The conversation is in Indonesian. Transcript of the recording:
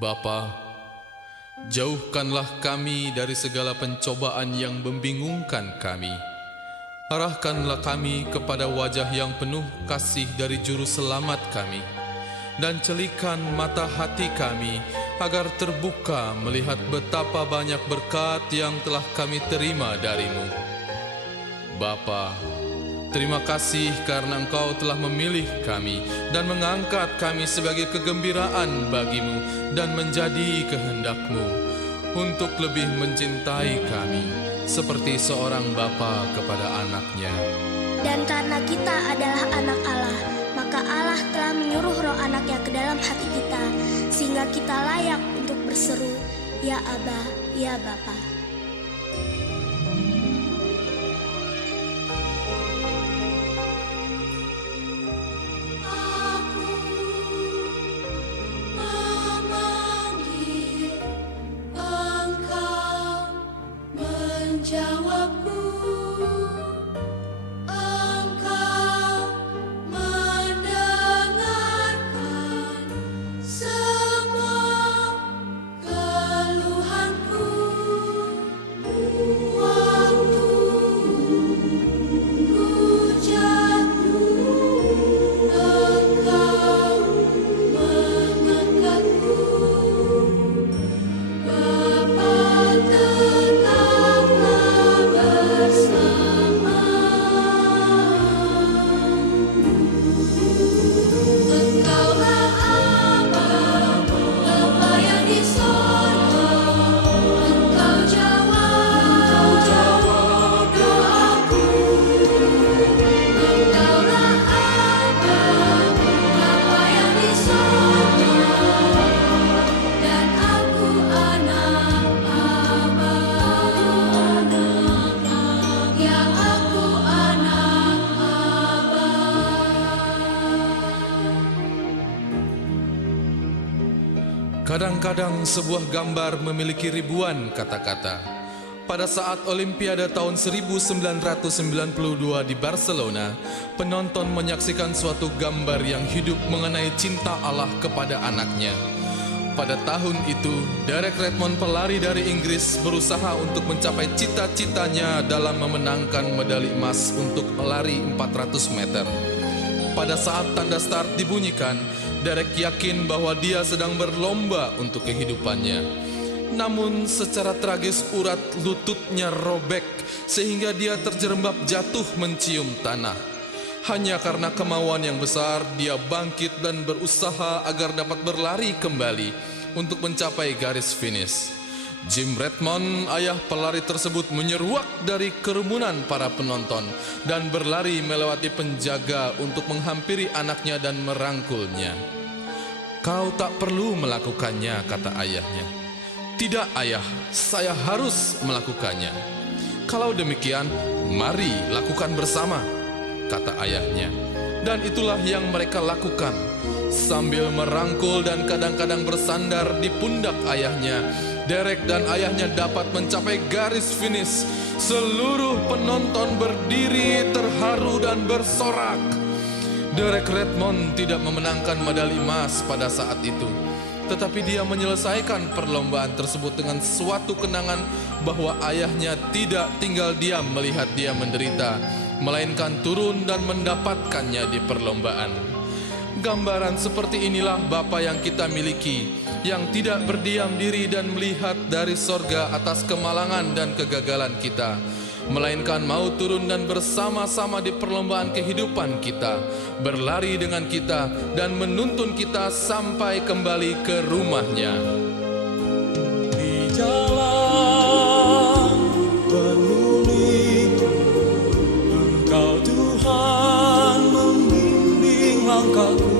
Bapa, jauhkanlah kami dari segala pencobaan yang membingungkan kami. Arahkanlah kami kepada wajah yang penuh kasih dari Juru Selamat kami, dan celikan mata hati kami agar terbuka melihat betapa banyak berkat yang telah kami terima darimu. Bapa, terima kasih karena Engkau telah memilih kami dan mengangkat kami sebagai kegembiraan bagimu dan menjadi kehendak-Mu untuk lebih mencintai kami seperti seorang bapa kepada anaknya. Dan karena kita adalah anak Allah, maka Allah telah menyuruh roh anaknya ke dalam hati kita, sehingga kita layak untuk berseru, Ya Aba, Ya Bapa. Jawabku, Engkau mendengarkan semua keluhanku. Waktu ku jatuh, Engkau mengangkatku. Bapa Kadang-kadang sebuah gambar memiliki ribuan kata-kata. Pada saat Olimpiade tahun 1992 di Barcelona, penonton menyaksikan suatu gambar yang hidup mengenai cinta Allah kepada anaknya. Pada tahun itu, Derek Redmond, pelari dari Inggris, berusaha untuk mencapai cita-citanya dalam memenangkan medali emas untuk lari 400 meter. Pada saat tanda start dibunyikan, Derek yakin bahwa dia sedang berlomba untuk kehidupannya. Namun secara tragis urat lututnya robek sehingga dia terjerembab jatuh mencium tanah. Hanya karena kemauan yang besar, dia bangkit dan berusaha agar dapat berlari kembali untuk mencapai garis finish. Jim Redmond, ayah pelari tersebut, menyeruak dari kerumunan para penonton dan berlari melewati penjaga untuk menghampiri anaknya dan merangkulnya. "Kau tak perlu melakukannya," kata ayahnya. "Tidak ayah, saya harus melakukannya." "Kalau demikian, mari lakukan bersama," kata ayahnya. Dan itulah yang mereka lakukan. Sambil merangkul dan kadang-kadang bersandar di pundak ayahnya, Derek dan ayahnya dapat mencapai garis finish. Seluruh penonton berdiri terharu dan bersorak. Derek Redmond tidak memenangkan medali emas pada saat itu, tetapi dia menyelesaikan perlombaan tersebut dengan suatu kenangan bahwa ayahnya tidak tinggal diam melihat dia menderita, melainkan turun dan mendapatkannya di perlombaan. Gambaran seperti inilah Bapa yang kita miliki, yang tidak berdiam diri dan melihat dari sorga atas kemalangan dan kegagalan kita, melainkan mau turun dan bersama-sama di perlombaan kehidupan kita, berlari dengan kita dan menuntun kita sampai kembali ke rumahnya. Di jalan penuh liku, Engkau Tuhan membimbing langkahku.